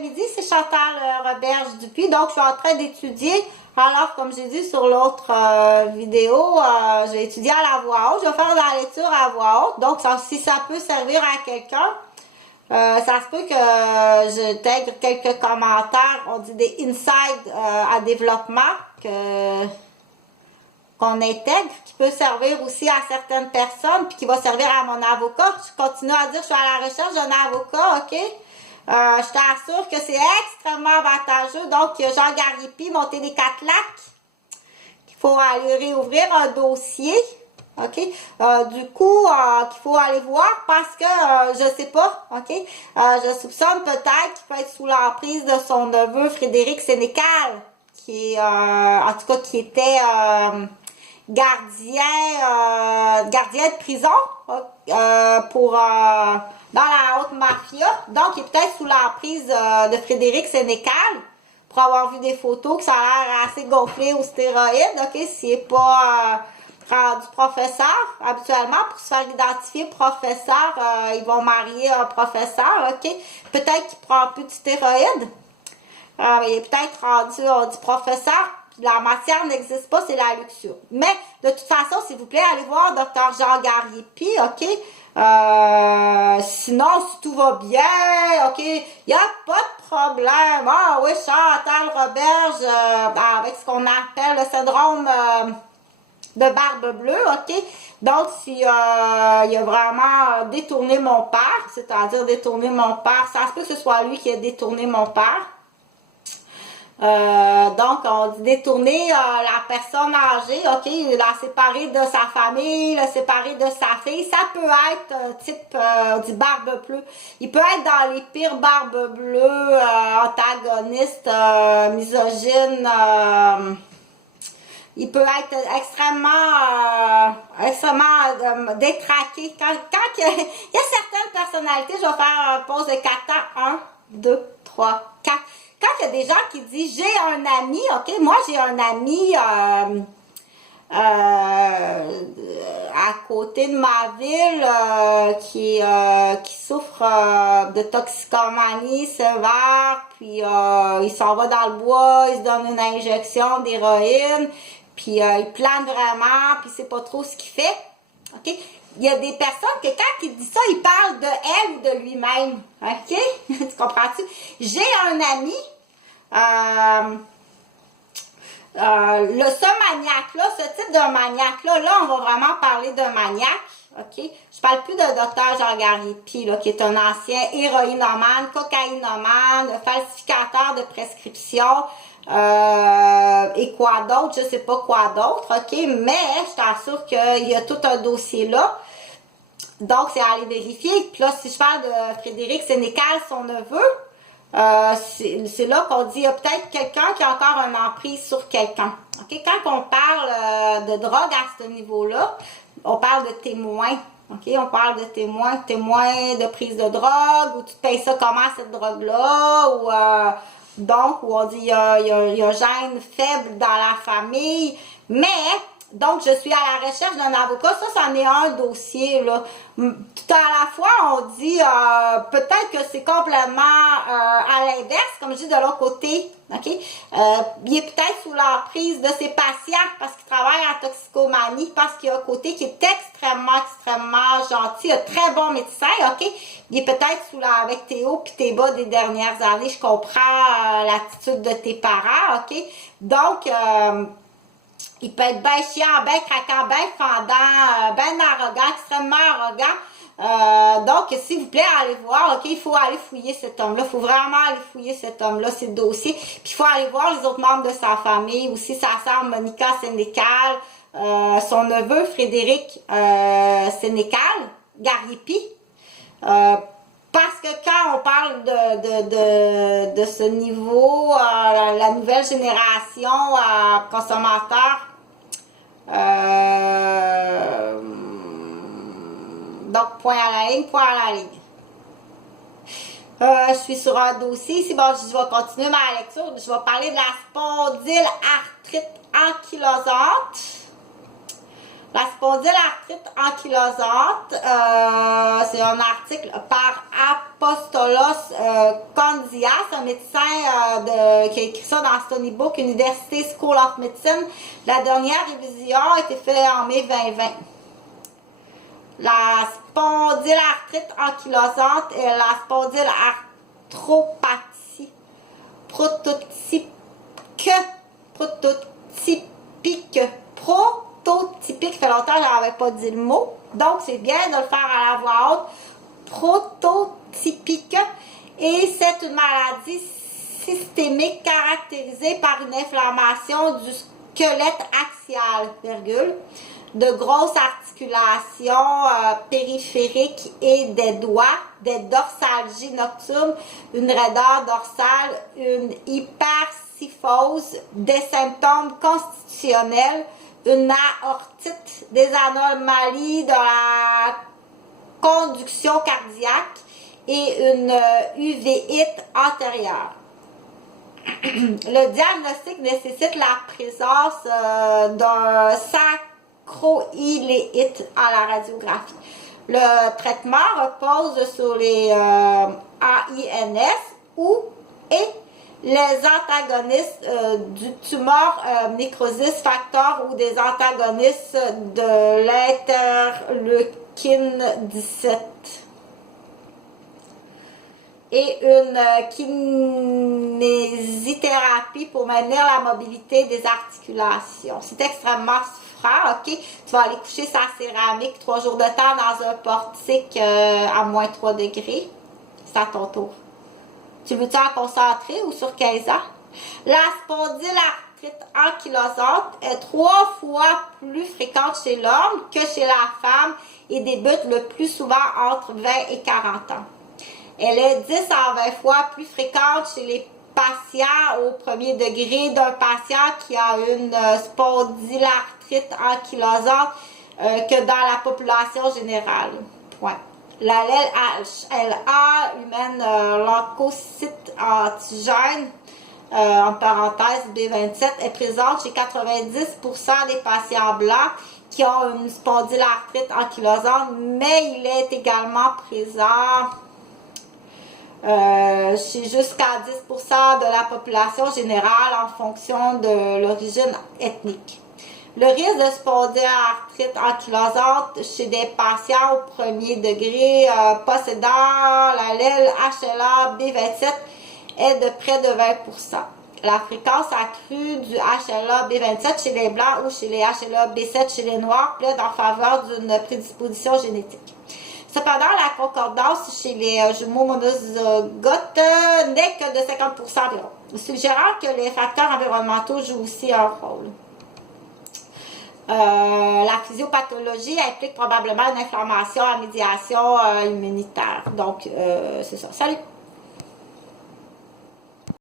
Midi, c'est Chantal Roberge Dupuis. Donc, je suis en train d'étudier. Alors, comme j'ai dit sur l'autre vidéo, j'ai étudié à la voix haute. Je vais faire de la lecture à voix haute. Donc, si ça peut servir à quelqu'un, ça se peut que j'intègre quelques commentaires. On dit des insights à développement qu'on intègre, qui peut servir aussi à certaines personnes, puis qui va servir à mon avocat. Je continue à dire que je suis à la recherche d'un avocat, ok? Je t'assure que c'est extrêmement avantageux. Donc, Jean Gariepi, monter des 4 lacs, qu'il faut aller réouvrir un dossier, ok? Du coup, qu'il faut aller voir parce que, je sais pas, ok? Je soupçonne peut-être qu'il peut être sous l'emprise de son neveu Frédéric Sénécal, qui est, en tout cas, qui était gardien de prison dans la haute mafia. Donc, il est peut-être sous l'emprise de Frédéric Sénécal, pour avoir vu des photos que ça a l'air assez gonflé aux stéroïdes, ok? S'il n'est pas rendu professeur, habituellement, pour se faire identifier professeur, ils vont marier un professeur, ok? Peut-être qu'il prend plus de stéroïdes. Il est peut-être rendu, on dit professeur, la matière n'existe pas, c'est la luxure. Mais, de toute façon, s'il vous plaît, allez voir Dr. Jean Gariepi, ok? Sinon, si tout va bien, ok, il n'y a pas de problème. Ah oui, Chantal Roberge, avec ce qu'on appelle le syndrome de barbe bleue, ok? Donc, si il a vraiment détourné mon père, c'est-à-dire détourné mon père, ça se peut que ce soit lui qui a détourné mon père. Donc, on dit détourner la personne âgée, ok, la séparer de sa famille, la séparer de sa fille. Ça peut être type, on dit barbe bleue. Il peut être dans les pires barbes bleues, antagonistes, misogynes. Il peut être extrêmement détraqué. Quand il y a certaines personnalités, je vais faire un pause de 4 temps. 1, 2, 3, 4. Quand il y a des gens qui disent j'ai un ami, ok, moi j'ai un ami à côté de ma ville qui souffre de toxicomanie sévère, puis il s'en va dans le bois, il se donne une injection d'héroïne, puis il plane vraiment, puis il sait pas trop ce qu'il fait, ok. Il y a des personnes que quand il dit ça, il parle de elle ou de lui-même, ok. Tu comprends-tu? J'ai un ami. Ce maniaque-là, ce type de maniaque-là, là, on va vraiment parler de maniaque, ok? Je parle plus de Dr. Jean Gariepi, là, qui est un ancien héroïnomane, cocaïnomane, falsificateur de prescription, et quoi d'autre, je sais pas quoi d'autre, ok? Mais, je t'assure qu'il y a tout un dossier là. Donc, c'est à aller vérifier. Puis là, si je parle de Frédéric Sénécal, son neveu, c'est là qu'on dit il y a peut-être quelqu'un qui a encore une emprise sur quelqu'un. Okay? Quand on parle de drogue à ce niveau-là, on parle de témoins. Okay? On parle de témoins de prise de drogue, ou tu te payes ça comment cette drogue-là, ou donc, où on dit il y a un gène faible dans la famille, mais donc, je suis à la recherche d'un avocat. Ça, c'en est un dossier, là. Tout à la fois, on dit, peut-être que c'est complètement à l'inverse, comme je dis de l'autre côté, ok? Il est peut-être sous l'emprise de ses patients parce qu'il travaille en toxicomanie, parce qu'il y a un côté qui est extrêmement gentil, un très bon médecin, ok? Il est peut-être avec tes hauts puis tes bas des dernières années. Je comprends l'attitude de tes parents, ok? Donc, il peut être bien chiant, bien craquant, bien fendant, bien arrogant, extrêmement arrogant. Donc, s'il vous plaît, allez voir, ok, il faut aller fouiller cet homme-là. Il faut vraiment aller fouiller cet homme-là, ses dossiers. Puis, il faut aller voir les autres membres de sa famille, aussi sa sœur Monica Sénécal, son neveu Frédéric Sénécal, Gariepi. Parce que quand on parle de ce niveau, la nouvelle génération consommateurs, donc point à la ligne. Je suis sur un dossier ici, bon, je vais continuer ma lecture, je vais parler de la spondylarthrite ankylosante. La spondylarthrite ankylosante, c'est un article par Apostolos Kondias, un médecin qui a écrit ça dans Stony Brook University School of Medicine. La dernière révision a été faite en mai 2020. La spondylarthrite ankylosante et la spondylarthropathie prototypique, fait longtemps que je n'avais pas dit le mot, donc c'est bien de le faire à la voix haute, prototypique, et c'est une maladie systémique caractérisée par une inflammation du squelette axial, virgule, de grosses articulations périphériques et des doigts, des dorsalgies nocturnes, une raideur dorsale, une hypercyphose, des symptômes constitutionnels, une aortite, des anomalies de la conduction cardiaque et une uvéite antérieure. Le diagnostic nécessite la présence d'un sacroiléite à la radiographie. Le traitement repose sur les AINS et les antagonistes du tumeur nécrosis factor ou des antagonistes de l'interleukine 17. Et une kinésithérapie pour maintenir la mobilité des articulations. C'est extrêmement souffrant, ok? Tu vas aller coucher sa céramique 3 jours de temps dans un portique à moins 3 degrés. C'est à ton tour. Tu veux-tu en concentrer ou sur 15 ans? La spondylarthrite ankylosante est 3 fois plus fréquente chez l'homme que chez la femme et débute le plus souvent entre 20 et 40 ans. Elle est 10 à 20 fois plus fréquente chez les patients au premier degré d'un patient qui a une spondylarthrite ankylosante que dans la population générale. Point. L'allèle HLA humaine leucocyte antigène, en parenthèse B27, est présente chez 90% des patients blancs qui ont une spondylarthrite ankylosante, mais il est également présent chez jusqu'à 10% de la population générale en fonction de l'origine ethnique. Le risque de spondylarthrite ankylosante chez des patients au premier degré possédant l'allèle HLA B27 est de près de 20%. La fréquence accrue du HLA B27 chez les blancs ou chez les HLA B7 chez les noirs plaide en faveur d'une prédisposition génétique. Cependant, la concordance chez les jumeaux monozygotes n'est que de 50% environ, suggérant que les facteurs environnementaux jouent aussi un rôle. La physiopathologie implique probablement une inflammation à médiation immunitaire. Donc, c'est ça. Salut!